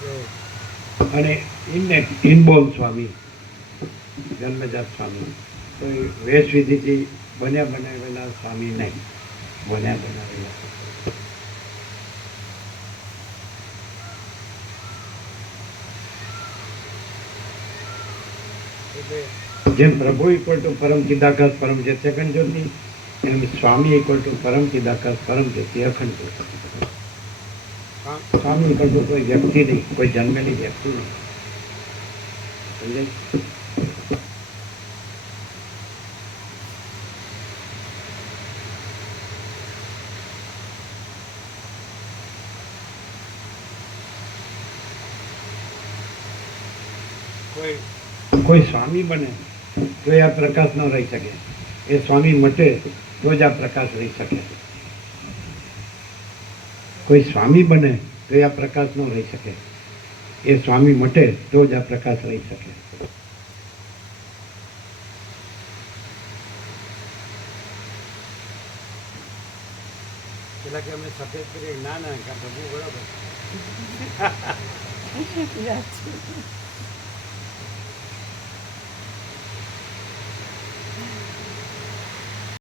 અને ઇનબોર્ન સ્વામી જન્મજાત સ્વામી કોઈ વેશ વિધિથી બન્યા બનાવેલા સ્વામી નહીં, બન્યા બનાવેલા. જેમ પ્રભુ ઇક્વલ ટુ પરમ ચિદાકાશ પરમ જ્યોતિ અખંડ જ્યોતિ, એમ સ્વામી ઇક્વલ ટુ પરમ ચિદાકાશ પરમ જ્યોતિ અખંડ જ્યોતિ. સ્વામી ઇક્વલ ટુ કોઈ વ્યક્તિ નહીં, કોઈ જન્મેલી વ્યક્તિ નહીં. સમજાય? કોઈ સ્વામી બને તો આ પ્રકાશ ન રહી શકે, એ સ્વામી મટે તો જ આ પ્રકાશ રહી શકે. કોઈ સ્વામી બને તો આ પ્રકાશ ન રહી શકે, એ સ્વામી મટે તો જ આ પ્રકાશ રહી શકે. પેલા કે અમે સફેદ કરીએ, ના ના પ્રભુ બરાબર.